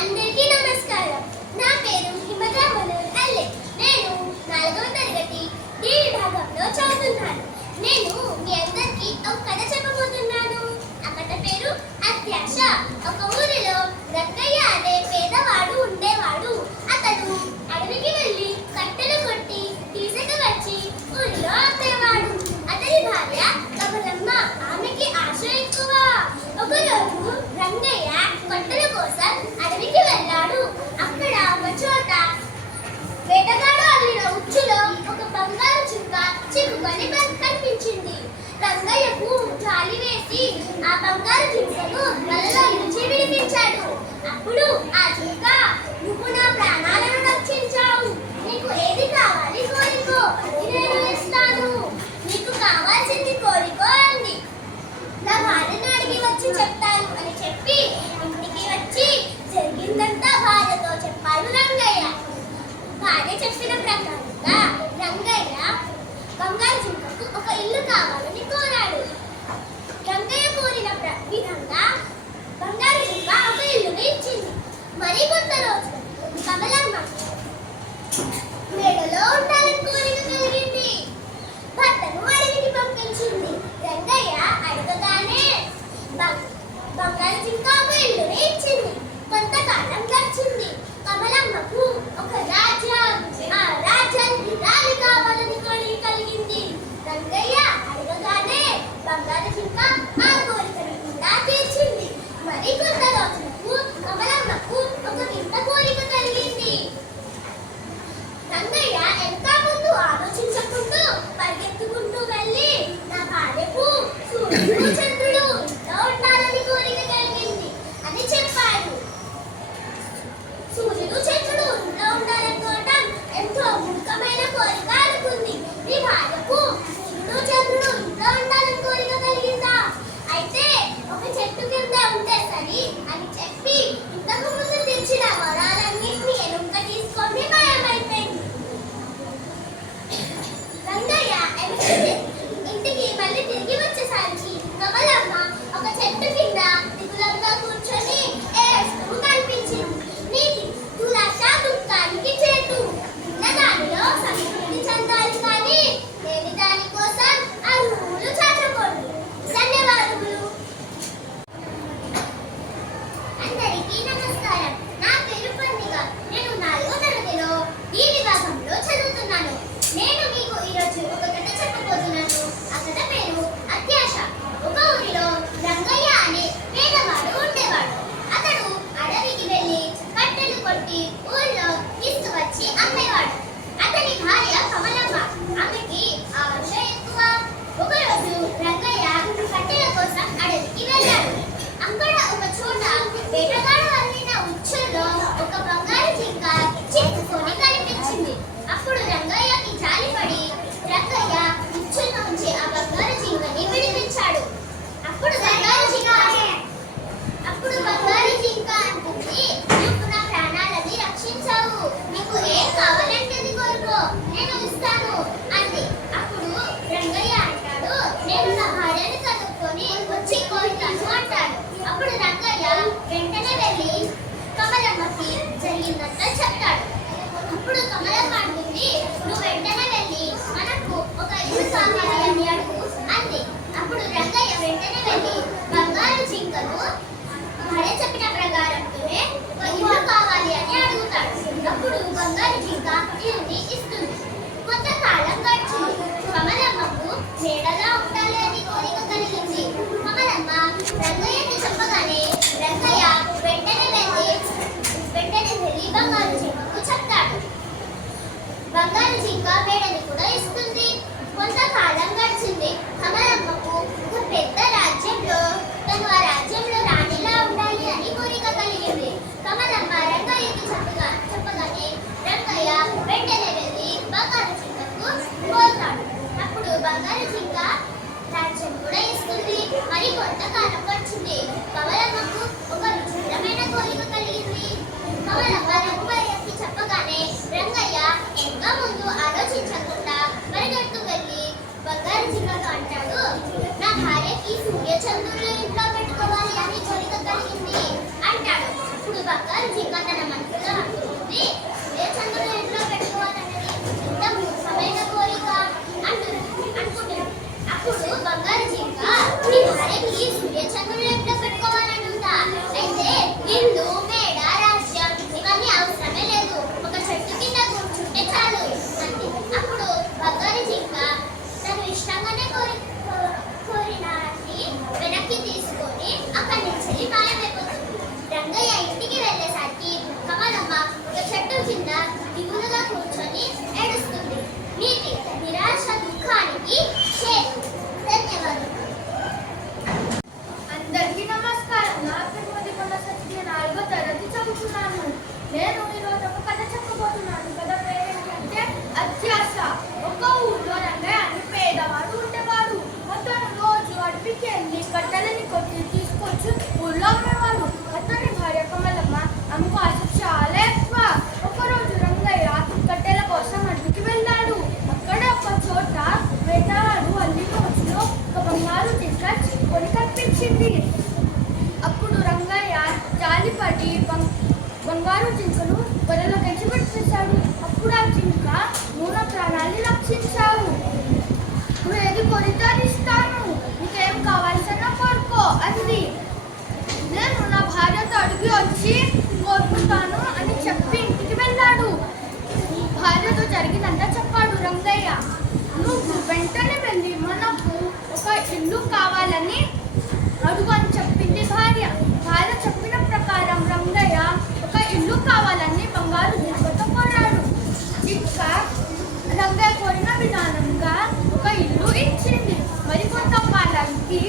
అందరికీ నమస్కారం. నా పేరు హిమజా మనోజ్ అల్లె. నేను 4వ తరగతి డి విభాగంలో చదువుతున్నాను. నేను మీ అందరికీ ఒక కథ చెప్పబోతున్నాను. ఆ కథ పేరు అత్యాశ. ఒక ఊరిలో రంగయ్య అనే పేదవాడు ఉండేవాడు. అతడు అడవికి వెళ్ళి కట్టెలు కొట్టి తీసుకువచ్చి ఊరిలో అమ్మేవాడు. అతని భార్య కమలమ్మ. ఆమెకి ఆశ ఎక్కువ. ఒకరోజు రంగయ్య కట్టెల కోసం అడవికి వెళ్ళాడు. అక్కడ ఒక చోట వేటగాడు అల్లిన ఉచ్చులో ఒక బంగారు చుక్క చిక్కుకొని కనిపించింది. రంగయ్యకు జాలి వేసి ఆ బంగారు చుక్కను వలలో నుంచి విడిపించాడు. అప్పుడు ఆ చుక్క, నువ్వు నా ప్రాణాలను రక్షించావు. నీకు ఏది కావాలి కోరుకో, అది నేను ఇస్తాను. నీకు కావాల్సింది కోరుకో అంది. నా భార్యను అడిగి వచ్చి చెప్తాను అని చెప్పి ఇంటికి వచ్చి జరిగిందంతా భార్యతో చెప్పాడు రంగయ్య. భార్య చెప్పిన ప్రకారంగా రంగయ్య బంగారు చుక్కకు ఒక ఇల్లు కావాలని కోరాడు. రంగయ్య కోరిన విధంగా బంగారు చుక్క ఒక ఇల్లుని ఇచ్చింది. మరి కొంత రోజులు కమలమ్మ మేడలో ఉండాలని కోరిక కలిగింది. భర్తను అడవికి పంపించింది. రంగయ్య అడగగానే బంగారు చుక్క ఒక ఇల్లుని ఇచ్చింది. కొంతకాలం గడిచింది. కమలమ్మకు ఒక రాజ్యం, ఆ రాజ్యానికి రాణి కావాలని కోరిక కలిగింది. రంగయ్య అడగగానే బంగారు చుక్క ఆ కోరికను కూడా తీర్చింది. మరి కొంత రోజులకు కమలమ్మకు ఒక వింత కోరిక కలిగింది. రంగయ్య ఎంత ముందు ఆలోచించకుండా పరిగెత్తుకుంటూ వెళ్ళి నా భార్యకు సూర్యుడు చంద్రుడు ఇంట్లో ఉండాలని కోరిక కలిగింది అని చెప్పాడు. సూర్యుడు చంద్రుడు ఇంట్లో ఉండాలనుకోవడం ఎంతో మూర్ఖమైన కోరిక అనుకుంది. నీ భార్యకు సూర్యుడు చంద్రుడు ఇంట్లో ఉండాలని కోరిక కలిగిందా? అయితే ఒక చెట్టు కింద ఉంటే సరి అని చెప్పి ఇంతకు ముందు తెచ్చిన వరాలన్నింటినీ ఎనుక తీసుకొని మాయమైపోయింది. రంగయ్య ఇంటికి మళ్ళీ తిరిగి వచ్చేసరికి కమలమ్మ ఒక చెట్టు కింద దిగులంగా కూర్చొని ఏడుస్తూ కనిపించింది. నీతి దురాశ దుఃఖానికి చేటు. ఉన్న దానిలో సంతృప్తి చెందాలి కానీ లేని దానికోసం అర్హులు చాచకూడదు. ధన్యవాదములు. అందరికీ నమస్కారం. నా పేరు పండిగ. నేను 4వ తరగతిలో ఈ విభాగంలో చదువుతున్నాను. నేను మీకు ఈరోజు ఒక కథ చెప్పబోతున్నాను. ఆ కథ పేరు అత్యాశ. ఒక ఊరిలో రంగయ్య అనే పేదవాడు ఉండేవాడు. అతడు అడవికి వెళ్ళి కట్టెలు కొట్టి ఊళ్ళో తీసుకువచ్చి అమ్మేవాడు. అతని భార్య కమలమ్మ. ఆమెకి ఆశ ఎక్కువ. ఒకరోజు రంగయ్య కట్టెల కోసం అడవికి వెళ్ళాడు. అక్కడ ఒక చోట వేటగాడు అల్లిన ఉచ్చులో ఒక బంగారు జింక చిక్కుకొని కనిపించింది. అప్పుడు రంగయ్యకి జాలిపడి రంగయ్య ఉచ్చు నుంచి ఆ బంగారు జింకని విడిపించాడు. అప్పుడు బంగారు జింక అంటుంది, నువ్వు నా ప్రాణాలని రక్షించావు. నీకు ఏం కావాలంటే అది కోరుకో, నేను ఇస్తాను అంది. అప్పుడు రంగయ్య అంటాడు, నేను నా భార్యని కనుక్కొని వచ్చి కోరుతాను అంటాడు. అప్పుడు రంగయ్య వెంటనే వెళ్ళి కమలమ్మకి జరిగిందంతా చెప్తాడు. అప్పుడు కమలమ్మ అంటుంది, నువ్వు వెంటనే వెళ్ళి మనకు ఒక ఇల్లు కావాలి అని అడుగు అంది. అప్పుడు రంగయ్య వెంటనే వెళ్ళి బంగారు జింకను భార్య చెప్పిన ప్రకారంగానే ఒక ఇల్లు కావాలి అని అడుగుతాడు. అప్పుడు బంగారు జింక ఇల్లుని ఇస్తుంది. కొంతకాలం గడిచింది. కమలమ్మకు మేడలా ఉండాలి అని కోరిక కలిగింది. కమలమ్మ రంగయ్యకి చెప్పగానే రంగయ్య వెంటనే వెళ్ళి బంగారు జింకకు చెప్తాడు. బంగారు జింక మేడని కూడా ఇస్తుంది. కొంతకాలం గడిచింది. కమలమ్మకు ఒక పెద్ద రాజ్యంలో తను ఆ రాజ్యంలో రాణిలా ఉండాలి అని కోరిక కలిగింది. కమలమ్మ రంగయ్యకి చెప్పగానే రంగయ్య వెంటనే వెళ్ళి బంగారు జింకకు కోరుతాడు. అప్పుడు బంగారు జింక రాజ్యం కూడా ఇస్తుంది. మరి కొంతకాలం గడిచింది. కమలమ్మకు ఒక విచిత్రమైన కోరిక కలిగింది. కమలమ్మ రంగయ్యకి చెప్పగానే రంగయ్య ఇంకా ముందు ఆలోచించకుండా పరిగెత్తు వెళ్ళి బంగారు జింకతో అంటాడు, నా భార్యకి సూర్య చంద్రులు ఇంట్లో పెట్టుకోవాలి అని కోరిక కలిగింది అంటాడు. అప్పుడు బంగారు జింక తన మనసులో అనుకుంది, ఏ చంద్రుడు ఇంట్లో పెట్టుకోవాలన్నది ఎంత మూర్ఖమైన కోరిక అనుకుంటుంది. అప్పుడు బంగారు జింక నీ భార్యకి సూర్య చంద్రుడు ఇంట్లో పెట్టుకోవాలని ఉందా? అయితే ఇల్లు మేడ రాజ్యం ఇవన్నీ అవసరమే లేదు, ఒక చెట్టు కింద కూర్చుంటే చాలు అంది. అప్పుడు బంగారు జింక తను ఇష్టంగానే కోరినాన్ని వెనక్కి తీసుకొని అక్కడి నుంచి మాయమైపోతుంది. రంగయ్య ఇంటికి వెళ్ళేసరికి కమలమ్మ ఒక చెట్టు కింద దిగులుగా కూర్చొని ఏడుస్తుంది. నీతి నిరాశ దుఃఖానికి చేదు. ధన్యవాదాలు. అందరికీ నమస్కారం. నా పేరు మదికొండ సత్య, 4వ తరగతి చదువుతున్నాను. నేను ఈరోజు ఒక కథ చెప్పబోతున్నాను. కథ పేరేంటంటే అత్యాశ. ఒక ఊళ్ళో రంగయ్య అని పేదవాడు ఉండేవాడు. అతను రోజు అడవికి వెళ్ళి కట్టెలని కొట్టి తీసుకొచ్చి ఊళ్ళో అమ్మేవాడు. అతని భార్య కమలమ్మ ఆమెకు ఆశ చాలా ఎక్కువ. ఒకరోజు రంగయ్య కట్టెల కోసం అడవికి వెళ్ళాడు. అక్కడ ఒక చోట వేటగాడు అల్లి రోజులో ఒక బంగారు జింక చిక్కుకొని కనిపించింది. అప్పుడు రంగయ్య జాలిపడి బంగారు జింకను గొర్రెలకి పెట్టేశాడు. అప్పుడు ఆ జింక మూల ప్రాణాన్ని రక్షించావు. నువ్వు ఏది కోరితే అది ఇస్తాను, నీకేం కావాల్సిన కోరుకో అంది. నేను నా భార్యతో అడిగి వచ్చి కోరుకుంటాను అని చెప్పి ఇంటికి వెళ్ళాడు. భార్యతో జరిగిందంతా చెప్పాడు రంగయ్య. నువ్వు వెంటనే వెళ్ళి మనకు ఒక ఇల్లు కావాలని అడుగు అని చెప్పింది భార్య. భార్య చెప్పిన ప్రకారం రంగయ్య ఒక ఇల్లు కావాలని బంగారు జింకతో కోరాడు. జింక రంగయ్య కోరిన విధానంగా ఒక ఇల్లు ఇచ్చింది. మరికొంత కాలానికి